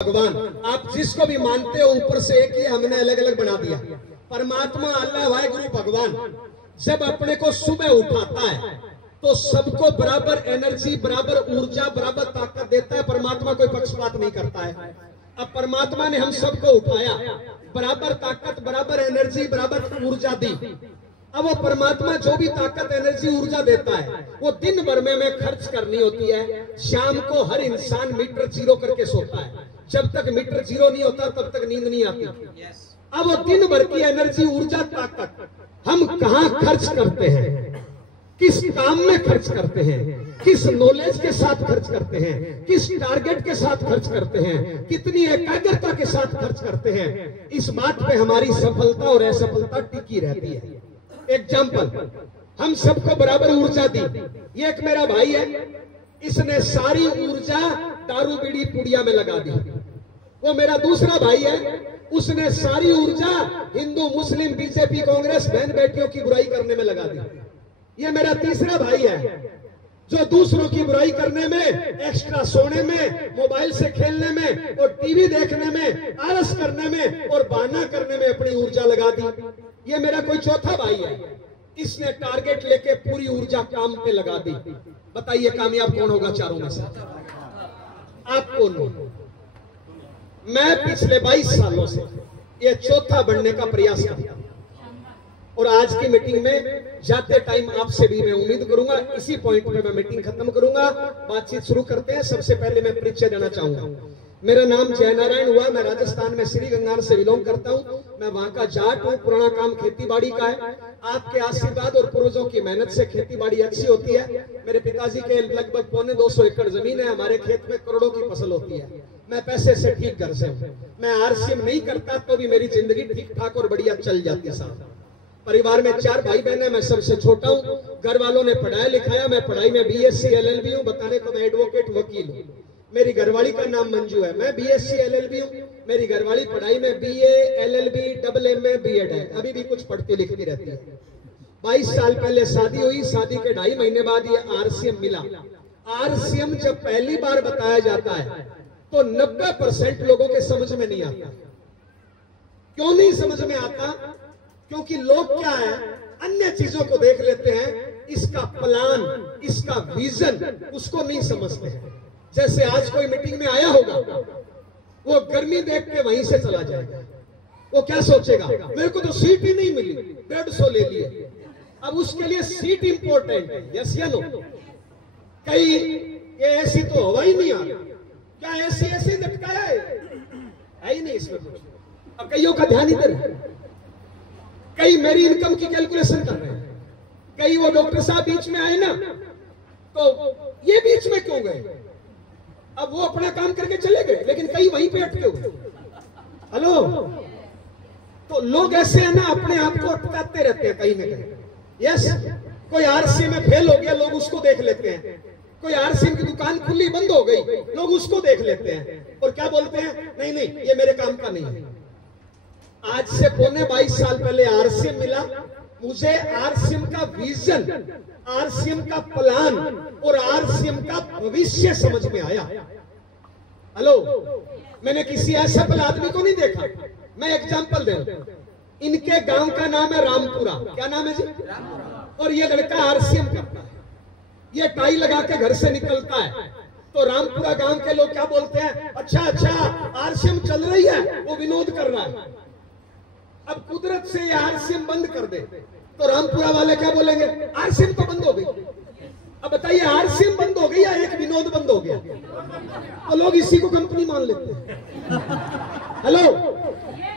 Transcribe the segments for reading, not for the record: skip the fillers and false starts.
भगवान, आप जिसको भी मानते हो ऊपर से एक ही हमने अलग अलग बना दिया। परमात्मा अल्लाह वाहिगुरु भगवान जब अपने को सुबह उठाता है तो सबको बराबर एनर्जी, बराबर ऊर्जा, बराबर ताकत देता है। परमात्मा कोई पक्षपात नहीं करता है। अब परमात्मा ने हम सबको उठाया, बराबर ताकत, बराबर एनर्जी, बराबर ऊर्जा दी। अब वो परमात्मा जो भी ताकत, एनर्जी, ऊर्जा देता है वो दिन भर में खर्च करनी होती है। शाम को हर इंसान मीटर जीरो करके सोता है। जब तक मीटर जीरो नहीं होता तब तक नींद नहीं आती। अब वो दिन भर की एनर्जी, ऊर्जा, ताकत हम कहाँ खर्च करते हैं, किस काम में खर्च करते हैं, किस नॉलेज के साथ खर्च करते हैं, किस टारगेट के साथ खर्च करते हैं, कितनी एकाग्रता के साथ खर्च करते हैं, इस बात पे हमारी सफलता और असफलता टिकी रहती है। एग्जाम्पल, हम सबको बराबर ऊर्जा दी। ये एक मेरा भाई है, इसने सारी ऊर्जा दारू बीड़ी पुड़िया में लगा दी। वो मेरा दूसरा भाई है, उसने सारी ऊर्जा हिंदू, मुस्लिम, बीजेपी, कांग्रेस, बहन बेटियों की बुराई करने में लगा दी। ये मेरा तीसरा भाई है जो दूसरों की बुराई करने में, एक्स्ट्रा सोने में, मोबाइल से खेलने में और टीवी देखने में, आलस करने में और बहाना करने में अपनी ऊर्जा लगा दी। ये मेरा कोई चौथा भाई है, इसने टारगेट लेके पूरी ऊर्जा काम पे लगा दी। बताइए कामयाब कौन होगा चारों में से? आप कौन हो? मैं पिछले 22 सालों से ये चौथा बनने का प्रयास करता हूं और आज की मीटिंग में जाते टाइम आपसे भी मैं उम्मीद करूंगा, इसी पॉइंट पे मैं मीटिंग खत्म करूंगा, बातचीत शुरू करते हैं। सबसे पहले मैं परिचय देना चाहूंगा। मेरा नाम जयनारायण हुआ, मैं राजस्थान में श्री गंगार से बिलोंग करता हूं। मैं वहां का जाट हूं। पुराना काम खेती बाड़ी का है। आपके आशीर्वाद और पूर्वजों की मेहनत से खेती बाड़ी अच्छी होती है। मेरे पिताजी के लगभग 250 एकड़ जमीन है। हमारे खेत में करोड़ों की फसल होती है। मैं पैसे से ठीक घर से हूं। मैं आरसीएम नहीं करता तो भी मेरी जिंदगी ठीक ठाक और बढ़िया चल जाती साहब। परिवार में 4 भाई बहन है, मैं सबसे छोटा हूं। घर वालों ने पढ़ाया लिखाया, मैं पढ़ाई में बीएससी एलएलबी हूं। बताने को मैं एडवोकेट वकील हूं। मेरी घरवाली का नाम मंजू है। मैं बीएससी एलएलबी हूं। मेरी घरवाली पढ़ाई में BA, LLB, double MA, BEd है। अभी भी कुछ पढ़ती लिखती रहती है। 22 साल पहले शादी हुई। शादी के 2.5 महीने बाद ये आरसीएम मिला। आरसीएम जब पहली बार बताया जाता है तो 90% लोगों के समझ में नहीं आता। क्यों नहीं समझ में आता? क्योंकि लोग क्या है, अन्य चीजों को देख लेते हैं, इसका प्लान, इसका विजन उसको नहीं समझते हैं। जैसे आज कोई मीटिंग में आया होगा, वो गर्मी देख के वहीं से चला जाएगा। वो क्या सोचेगा, मेरे को तो सीट ही नहीं मिली, 150 ले लिए। अब उसके लिए सीट इंपॉर्टेंट है, यस या नो? कई ये ऐसी तो हवा ही नहीं आ रही, क्या ऐसी ऐसी लटकाया है ही नहीं इसमें कुछ। अब कईयों का ध्यान इधर है, कई मेरी इनकम की कैलकुलेशन कर रहे हैं। कई वो डॉक्टर साहब बीच में आए ना, तो ये बीच में क्यों गए? अब वो अपना काम करके चले गए, लेकिन कई वहीं पे अटके हुए। हेलो, तो लोग ऐसे है ना, अपने आप को अटकाते रहते हैं कहीं ना कहीं। यस, कोई आरसीएम में फेल हो गया, लोग उसको देख लेते हैं। कोई आरसीएम की दुकान खुली बंद हो गई, लोग उसको देख लेते हैं और क्या बोलते हैं, नहीं नहीं ये मेरे काम का नहीं है। आज से 22 साल पहले आरसीएम मिला। मुझे आरसीएम का विजन, आरसीएम का प्लान और आरसीएम का भविष्य समझ में आया। हेलो, मैंने किसी असफल आदमी को नहीं देखा। मैं एग्जांपल दूं, इनके गांव का नाम है रामपुरा। क्या नाम है जी? और ये लड़का आरसीएम करता है। ये टाई लगा के घर से निकलता है तो रामपुरा गांव के लोग क्या बोलते हैं, अच्छा अच्छा आरसीएम चल रही है, वो विनोद कर रहा है। अब कुदरत से ये आरसीएम बंद कर दे तो रामपुरा वाले क्या बोलेंगे, आरसीएम तो बंद हो गई। अब बताइए, आरसीएम बंद हो गई या एक विनोद बंद हो गया? तो लोग इसी को कंपनी मान लेते हैं। हेलो,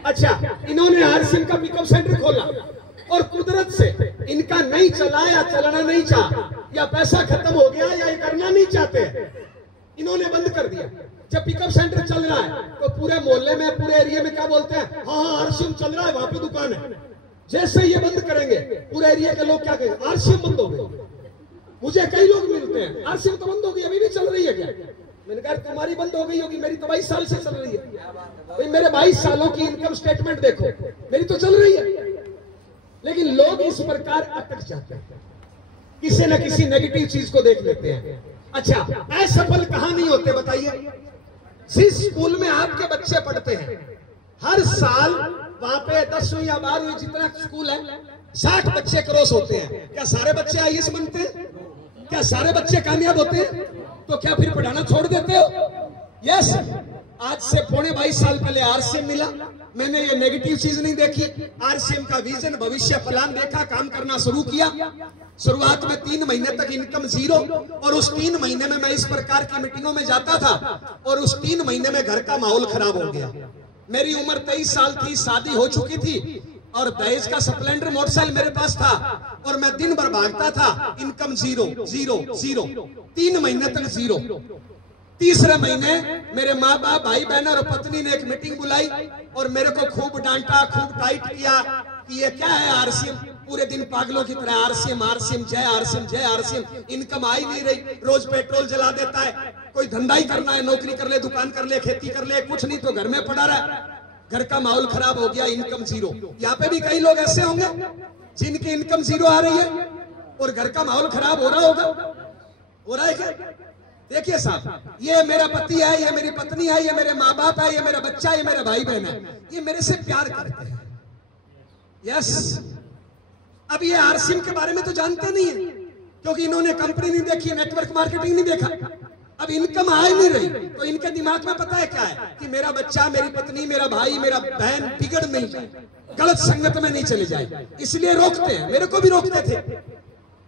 अच्छा इन्होंने आरसीएम का पिकअप सेंटर खोला और कुदरत से इनका नहीं चला या चलाना नहीं चाहा, या पैसा खत्म हो गया या ये करना नहीं चाहते, इन्होंने बंद कर दिया। जब पिकअप सेंटर चल रहा है तो पूरे मोहल्ले में, पूरे एरिया में क्या बोलते हैं, हाँ हाँ आरसीएम चल रहा है, वहां पे दुकान है। जैसे ये बंद करेंगे पूरे एरिया के लोग क्या कहेंगे, आरसीएम बंद हो गई। मुझे कई लोग मिलते हैं, आरसीएम तो बंद हो गई, अभी भी चल रही है क्या? मैंने कहा तुम्हारी बंद हो गई होगी, मेरी तो 22 साल से चल रही है। भाई मेरे 22 सालों की इनकम स्टेटमेंट देखो, मेरी तो चल रही है। लेकिन लोग इस प्रकार अटक जाते हैं, किसी न किसी नेगेटिव चीज को देख लेते हैं। अच्छा, असफल कहां नहीं होते बताइए? जिस स्कूल में आपके बच्चे पढ़ते हैं, हर साल वहां पे 10वीं या 12वीं जितना स्कूल है 60 बच्चे क्रॉस होते हैं। क्या सारे बच्चे आईएएस बनते हैं? क्या सारे बच्चे कामयाब होते हैं? तो क्या फिर पढ़ाना छोड़ देते हो? यस। आज से पौने 22 साल पहले आरसीएम मिला। मैंने ये नेगेटिव चीज नहीं देखी। आरसीएम का विजन, भविष्य प्लान देखा, काम करना शुरू किया। शुरुआत में 3 महीने तक इनकम 0, और उस 3 महीने में मैं इस प्रकार की मीटिंगों में जाता था, और उस 3 महीने में घर का माहौल खराब हो गया। मेरी उम्र 23 साल थी, शादी हो चुकी थी, और दहेज का स्प्लेंडर मोटरसाइकिल मेरे पास था, और मैं दिन भर भागता था। इनकम 0 0 0, 3 महीने तक 0। तीसरे महीने मेरे माँ बाप, भाई बहन और पत्नी ने एक मीटिंग बुलाई, और मेरे को खूब डांटा, खूब टाइट किया कि ये क्या है आरसीएम। पूरे दिन पागलों की तरह आरसीएम आरसीएम जय आरसीएम जय आरसीएम। इनकम आ ही नहीं रही, रोज पेट्रोल जला देता है। कोई धंधा ही करना है, नौकरी कर ले, दुकान कर ले, खेती कर ले, कुछ नहीं तो घर में पड़ा रहा। घर का माहौल खराब हो गया, इनकम 0। यहाँ पे भी कई लोग ऐसे होंगे जिनकी इनकम 0 आ रही है और घर का माहौल खराब हो रहा होगा। हो रहा है क्या? देखिए साहब, ये मेरा पति है, ये मेरी पत्नी है, ये मेरे माँ बाप है, ये मेरा बच्चा है, ये मेरा भाई बहन है, ये मेरे से प्यार करते हैं। यस। अब ये आरसीएम के बारे में तो जानते नहीं है, क्योंकि इन्होंने कंपनी नहीं देखी, नेटवर्क मार्केटिंग नहीं देखा। अब इनकम आ ही नहीं रही, तो इनके दिमाग में पता है क्या है कि मेरा बच्चा, मेरी पत्नी, मेरा भाई, मेरा बहन बिगड़ नहीं जाए, गलत संगत में नहीं चले जाए, इसलिए रोकते हैं। मेरे को भी रोकते थे।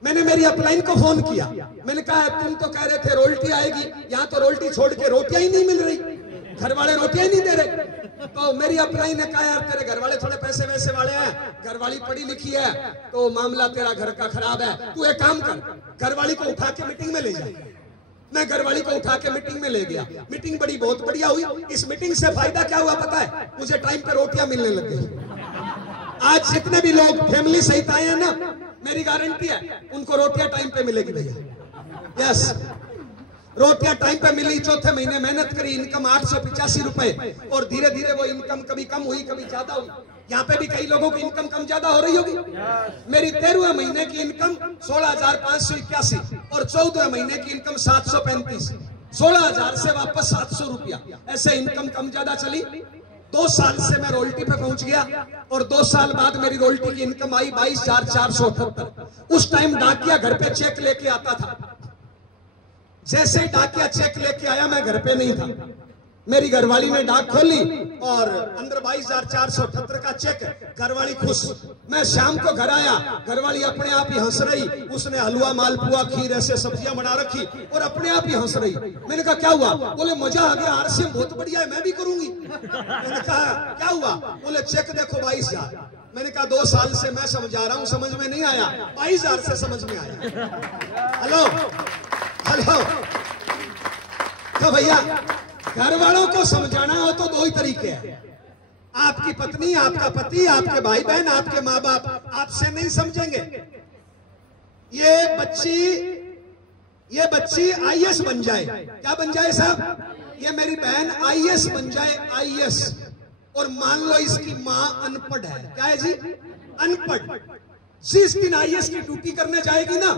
मैंने मेरी अपलाइन को फोन किया, मैंने कहा तुम तो कह रहे थे रोल्टी आएगी, यहाँ तो रोल्टी छोड़ के रोटियां ही नहीं मिल रही, घर वाले रोटियां ही नहीं दे रहे। तो मेरी अपलाइन ने कहा यार तेरे घर वाले थोड़े पैसे वैसे वाले हैं, घर वाली पढ़ी लिखी है, तो मामला तेरा घर का खराब है, तू एक काम कर, घर वाली को उठा के मीटिंग में ले जा। मैं घरवाली को उठा के मीटिंग में ले गया। मीटिंग बड़ी बहुत बढ़िया हुई। इस मीटिंग से फायदा क्या हुआ पता है? मुझे टाइम पे रोटियां मिलने लग गई। आज जितने भी लोग फैमिली सहित आए हैं ना, मेरी गारंटी है उनको रोटियां टाइम पे मिलेगी भैया। यस, रोटियां टाइम पे मिली। चौथे महीने मेहनत करी, इनकम 885 रुपए, और धीरे धीरे वो इनकम कभी कम हुई, कभी ज्यादा हुई। यहाँ पे भी कई लोगों की इनकम कम ज्यादा हो रही होगी। मेरी 13वें महीने की इनकम 16,581, और 14वें महीने की इनकम 735। 16,000 से वापस 700 रुपया, ऐसे इनकम कम ज्यादा चली। 2 साल से मैं रोल्टी पे पहुंच गया, और 2 साल बाद मेरी रोल्टी की इनकम आई 22,478। उस टाइम डाकिया घर पे चेक लेके आता था। जैसे ही डाकिया चेक लेके आया, मैं घर पे नहीं था, मेरी घरवाली ने डाक खोली और अंदर 22,478 का चेक। घरवाली खुश। मैं शाम को घर आया, घरवाली अपने आप ही हंस रही। उसने हलवा, मालपुआ, खीर ऐसे सब्जियां बना रखी और अपने आप ही हंस रही। मैंने कहा क्या हुआ? बोले मजा आ गया, आरसीएम बहुत बढ़िया है, मैं भी करूंगी। मैंने कहा क्या हुआ? बोले चेक देखो 22,000। मैंने कहा 2 साल से मैं समझा रहा हूं, समझ में नहीं आया, 22,000 से समझ में आया। Hello hello. तो भैया, घर वालों को समझाना हो तो 2 ही तरीके हैं। आपकी पत्नी, आपका पति, आपके भाई बहन, आपके माँ बाप आपसे नहीं समझेंगे। ये बच्ची आईएएस बन जाए। क्या बन जाए साहब? ये मेरी बहन आईएएस बन जाए, आईएएस। और मान लो इसकी माँ अनपढ़ है। क्या है जी? अनपढ़। जिस दिन आईएएस की ड्यूटी करने जाएगी ना,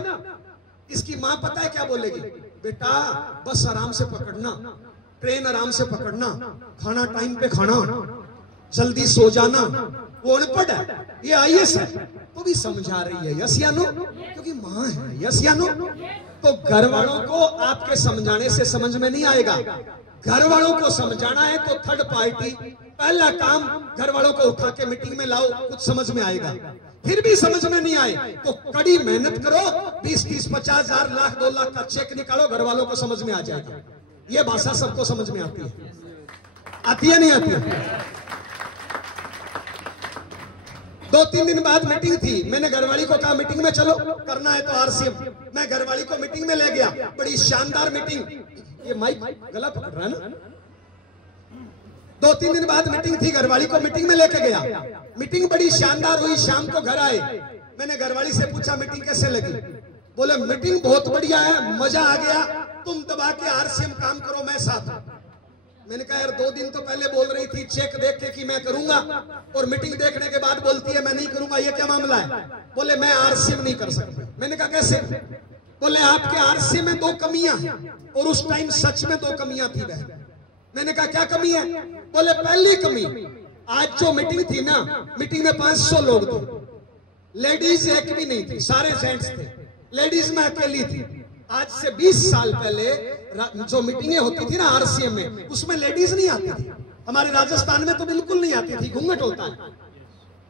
इसकी माँ पता है क्या बोलेगी? बेटा बस आराम से पकड़ना, ट्रेन आराम से पकड़ना, खाना टाइम पे खाना, जल्दी सो जाना। वो अनपढ़ है, ये आईएएस है, तो भी समझा रही है। यस या नो? क्योंकि माँ है। यस या नो? तो घर वालों को आपके समझाने से समझ में नहीं आएगा। घर वालों को समझाना है तो थर्ड पार्टी, पहला काम घर वालों को उठा के मीटिंग में लाओ, कुछ समझ में आएगा। फिर भी समझ में नहीं आए तो कड़ी मेहनत करो, 20, 30, 50 हजार, लाख, 2 लाख का चेक निकालो, घर वालों को समझ में आ जाएगा। ये भाषा सबको समझ में आती है। आती है नहीं आती है? 2-3 दिन बाद मीटिंग थी। मैंने घरवाली को कहा मीटिंग में चलो, करना है तो आरसीएम। मैं घरवाली को मीटिंग में ले गया, बड़ी शानदार मीटिंग। ये माइक गला पकड़ रहा है ना? 2-3 दिन बाद मीटिंग थी, घरवाली को मीटिंग में लेके गया। मीटिंग बड़ी शानदार हुई। शाम को घर आए, मैंने घरवाली से पूछा मीटिंग कैसे लगी? बोले मीटिंग बहुत बढ़िया है, मजा आ गया, तुम दबा के आरसीएम काम करो, मैं साथ हूं। मैंने कहा यार 2 दिन तो पहले बोल रही थी चेक देख के कि मैं करूंगा, और मीटिंग देखने के बाद बोलती है मैं नहीं करूंगा, ये क्या मामला है? बोले मैं आरसीएम नहीं कर सकती। मैंने कहा कैसे? बोले आपके आरसीएम में 2 कमियां हैं, और उस टाइम सच में 2 कमियां थी बहन। मैंने कहा क्या कमी है? बोले पहली कमी, आज जो मीटिंग थी ना, मीटिंग में 500 लोग थे, लेडीज एक भी नहीं थी, सारे जेंट्स थे, लेडीज में अकेली थी। आज से 20 साल पहले जो मीटिंगें होती थी ना आरसीएम में, उसमें लेडीज नहीं आती थी। हमारे राजस्थान में तो बिल्कुल नहीं आती थी, घूंघट होता है।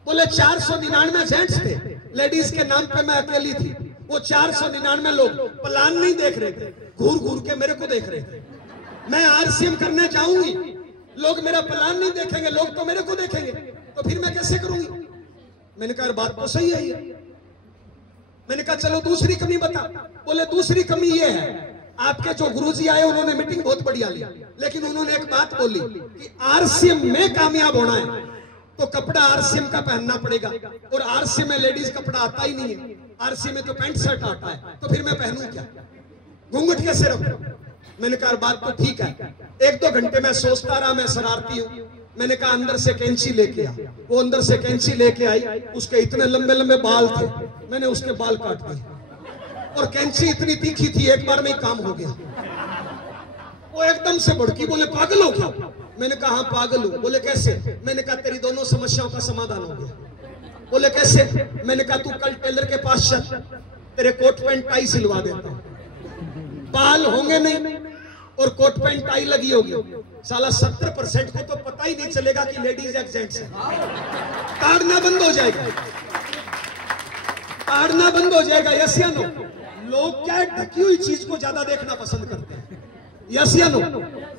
बोले 499 जेंट्स थे, लेडीज के नाम पे मैं अकेली थी। वो 499 लोग प्लान नहीं देख रहे थे, घूर घूर के मेरे को देख रहे थे। मैं आरसीएम करने जाऊंगी, लोग मेरा प्लान नहीं देखेंगे, लोग तो मेरे को देखेंगे, तो फिर मैं कैसे करूंगी? मैंने कहा बात तो सही है ये। मैंने कहा चलो दूसरी कमी बता। बोले दूसरी कमी ये है, आपके जो गुरुजी आए उन्होंने मीटिंग बहुत बढ़िया ली, लेकिन उन्होंने एक बात बोली कि आरसीएम में कामयाब होना है तो कपड़ा आरसीएम का पहनना पड़ेगा, और आरसीएम में लेडीज कपड़ा आता ही नहीं है, आरसीएम में तो पैंट शर्ट आता है, तो फिर मैं पहनूं क्या? घूंघट कैसे रखूं? मैंने कहा बात तो ठीक है। 1-2 घंटे मैं सोचता रहा, मैं शरारती हूं। मैंने कहा अंदर से कैंची लेके आ। वो अंदर से कैंची लेके आई, उसके इतने लंबे लंबे बाल थे, मैंने उसके बाल काट दिए, और कैंची इतनी तीखी थी, एक बार में ही काम हो गया। वो एकदम से भड़की, बोले पागल हो क्या? मैंने कहा हाँ पागल हूं। बोले कैसे? मैंने कहा तेरी दोनों समस्याओं का समाधान हो गया। बोले कैसे? मैंने कहा तू कल टेलर के पास चल, तेरे कोट पैंट टाई सिलवा देता हूं, बाल होंगे नहीं और कोट पैंट टाई लगी होगी, साला 70% को तो पता ही नहीं चलेगा कि लेडीज एक जेंट्स है। ताड़ना बंद हो जाएगा, ताड़ना बंद हो जाएगा। यस या नो? लोग क्या ढकी हुई चीज को ज्यादा देखना पसंद करते हैं, यस या नो?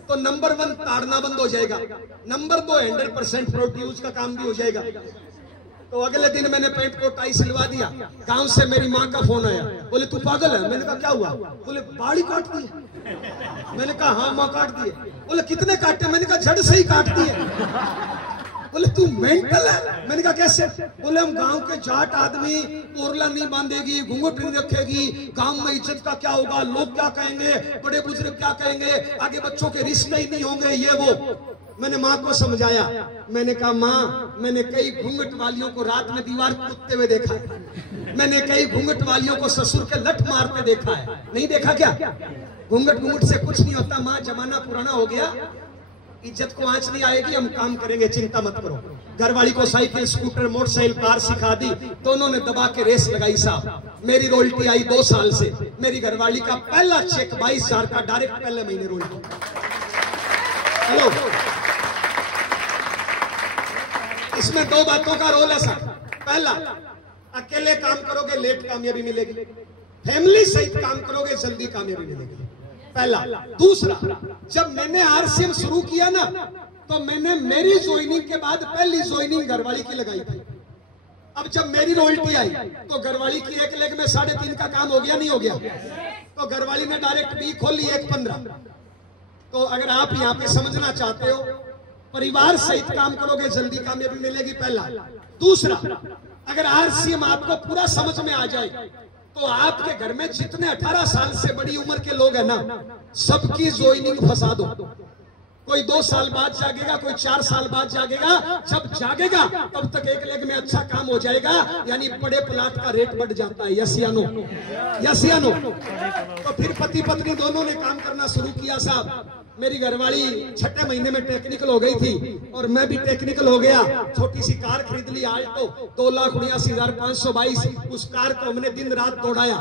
तो नंबर 1 ताड़ना बंद हो जाएगा। नंबर 2 100% प्रोड्यूस का काम भी हो जाएगा। तो अगले दिन मैंने पैंट को टाई सिलवा दिया। गांव से मेरी माँ का फोन आया, बोले तू पागल है? मैंने कहा क्या हुआ? बोले बाड़ी काट दी। मैंने कहा हाँ माँ काट दिए। बोले कितने काटे? मैंने कहा जड़ से ही काट दिए। बोले तू मेंटल है? मैंने कहा कैसे? बोले हम गांव के जाट आदमी, ओरला नहीं बांधेगी, घूंघट नहीं रखेगी, गांव में इज्जत का क्या होगा, लोग क्या कहेंगे, बड़े बुजुर्ग क्या कहेंगे, आगे बच्चों के रिश्ते ही नहीं होंगे, ये वो। मैंने माँ को समझाया। मैंने कहा माँ, मैंने कई घूंघट वालियों को रात में दीवार कूदते हुए देखा है, मैंने कई घूंघट वालियों को ससुर के लठ मारते देखा है, नहीं देखा क्या? घूंघट से कुछ नहीं होता माँ, जमाना पुराना हो गया, इज्जत को आंच नहीं आएगी, हम काम करेंगे, चिंता मत करो। घरवाली को साइकिल, स्कूटर, मोटरसाइकिल, कार सिखा दी, दोनों ने दबा के रेस लगाई साहब। मेरी रोल्टी आई 2 साल से, मेरी घरवाली का पहला चेक 22,000 का डायरेक्ट पहले महीने रोल्टी। हेलो, इसमें 2 बातों का रोल है साहब। पहला, अकेले काम करोगे लेट कामयाबी मिलेगी, फैमिली सहित काम करोगे जल्दी कामयाबी मिलेगी, पहला। दूसरा, जब मैंने आरसीएम शुरू किया ना, तो मैंने मेरी ज्वाइनिंग के बाद पहली ज्वाइनिंग घरवाली की लगाई थी। अब जब मेरी रॉयल्टी आई तो घरवाली की एक लेग में 3.5 का काम हो गया, नहीं हो गया? तो घरवाली ने डायरेक्ट बी खोली 1.15। तो अगर आप यहाँ पे समझना चाहते हो, परिवार सहित काम करोगे जल्दी कामयाबी मिलेगी, पहला। दूसरा, अगर आरसीएम आपको पूरा समझ में आ जाए तो आपके घर में जितने 18 साल से बड़ी उम्र के लोग हैं ना, सबकी ज्वाइनिंग फंसा दो। कोई 2 साल बाद जागेगा, कोई 4 साल बाद जागेगा, जब जागेगा तब तक एक लेग में अच्छा काम हो जाएगा, यानी बड़े प्लाट का रेट बढ़ जाता है। यस या नो? यस या नो? तो फिर पति पत्नी दोनों ने काम करना शुरू किया साहब। मेरी घरवाली 6ठे महीने में टेक्निकल हो गई थी और मैं भी टेक्निकल हो गया। छोटी सी कार खरीद ली आल्टो, 2,79,522। उस कार को हमने दिन रात दौड़ाया।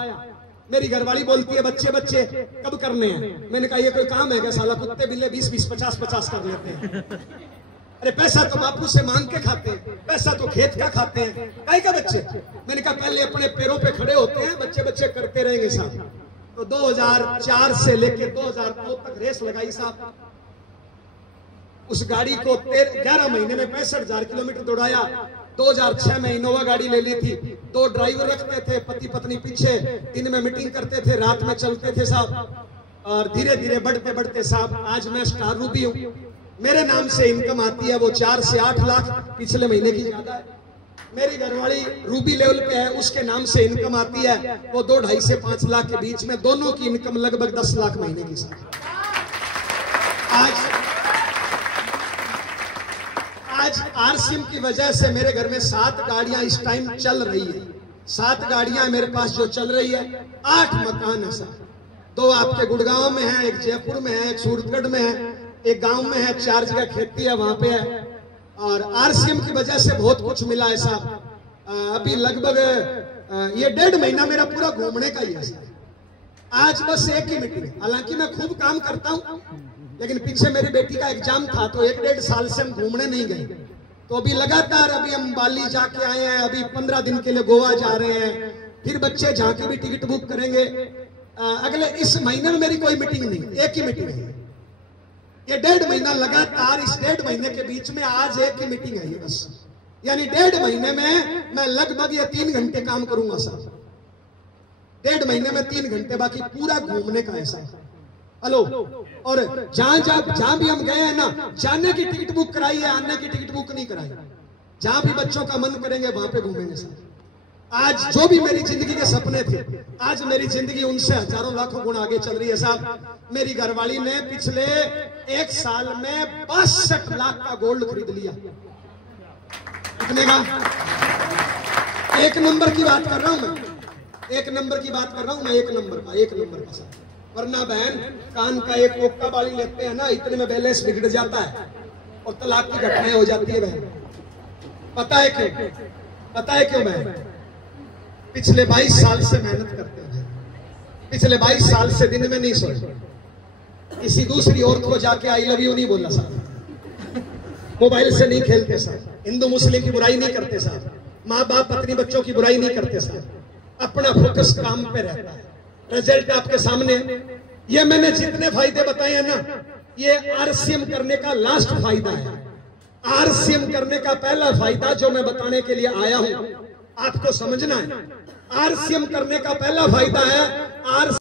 मेरी घरवाली बोलती है बच्चे बच्चे कब करने हैं? मैंने कहा ये कोई काम है क्या? साला कुत्ते बिल्ले 20-20, 50-50 कर लेते हैं। अरे पैसा तो बापू से मांग के खाते हैं, पैसा तो खेत का खाते हैं, काहे का बच्चे? मैंने कहा पहले अपने पैरों पे खड़े होते हैं, बच्चे बच्चे करते रहेंगे साहब। तो 2004 से लेकर 2009 तक रेस लगाई साहब। उस गाड़ी को 11 महीने में 65,000 किलोमीटर दौड़ाया। 2006 में इनोवा गाड़ी ले ली थी। 2 ड्राइवर रखते थे, पति पत्नी पीछे, दिन में मीटिंग करते थे, रात में चलते थे साहब। और धीरे धीरे बढ़ते बढ़ते साहब आज मैं स्टार रूबी हूँ। मेरे नाम से इनकम आती है वो 4 से 8 लाख, पिछले महीने की ज्यादा है। मेरी घरवाली रूबी लेवल पे है, उसके नाम से इनकम आती है वो 2-2.5 से 5 लाख के बीच में, दोनों की इनकम लगभग 10 लाख महीने की साहब। आज आरसीएम की वजह से मेरे घर में 7 गाड़ियां इस टाइम चल रही है। 7 गाड़ियां मेरे पास जो चल रही है। 8 मकान है साहब। 2 आपके गुड़गांव में है, एक जयपुर में है, एक सूरतगढ़ में है, एक गांव में है, 4 जगह खेती है, वहां पे है। और आरसीएम की वजह से बहुत कुछ मिला है साहब। अभी लगभग ये 1.5 महीना मेरा पूरा घूमने का ही है साहब। आज बस एक ही मीटिंग, हालांकि मैं खूब काम करता हूं, लेकिन पीछे मेरी बेटी का एग्जाम था तो 1-1.5 साल से हम घूमने नहीं गए। तो अभी लगातार अभी हम बाली जाके आए हैं, अभी 15 दिन के लिए गोवा जा रहे हैं, फिर बच्चे जहां की भी टिकट बुक करेंगे। अगले इस महीने में मेरी कोई मीटिंग नहीं, एक ही मीटिंग है। ये 1.5 महीना लगातार, इस 1.5 महीने के बीच में आज एक ही मीटिंग है ये बस। यानी 1.5 महीने में मैं लगभग ये 3 घंटे काम करूंगा साहब। 1.5 महीने में 3 घंटे, बाकी पूरा घूमने का ऐसा। हेलो, और जहां भी हम गए हैं ना, जाने की टिकट बुक कराई है, आने की टिकट बुक नहीं कराई। जहां भी बच्चों का मन करेंगे वहां पे घूमेंगे साहब। आज जो भी मेरी जिंदगी के सपने थे, आज मेरी जिंदगी उनसे हजारों लाखों गुण आगे चल रही है साहब। मेरी घरवाली ने पिछले 1 साल में 62 लाख का गोल्ड खरीद लिया। कितने का? 1 नंबर की बात कर रहा हूं मैं, 1 नंबर की बात कर रहा हूं मैं, 1 नंबर का साहब। वरना बहन, कान का एक कोका बाली लेते हैं ना, इतने में बैलेंस बिगड़ जाता है और तलाक की घटनाएं हो जाती है बहन। पता है क्यों? पता है क्यों बहन? पिछले 22 साल से मेहनत करते हैं, पिछले 22 साल से दिन में नहीं सोए, किसी दूसरी औरत को जाके आई लव यू नहीं बोला साहब, मोबाइल से नहीं खेलते साहब, हिंदू मुस्लिम की बुराई नहीं करते साहब, माँ बाप पत्नी बच्चों की बुराई नहीं करते साहब, अपना फोकस काम पे रहता है। रिजल्ट आपके सामने। ये मैंने जितने फायदे बताए हैं ना, ये आरसीएम करने का लास्ट फायदा है। आरसीएम करने का पहला फायदा जो मैं बताने के लिए आया हूं, आपको समझना है। आरसीएम करने का पहला फायदा है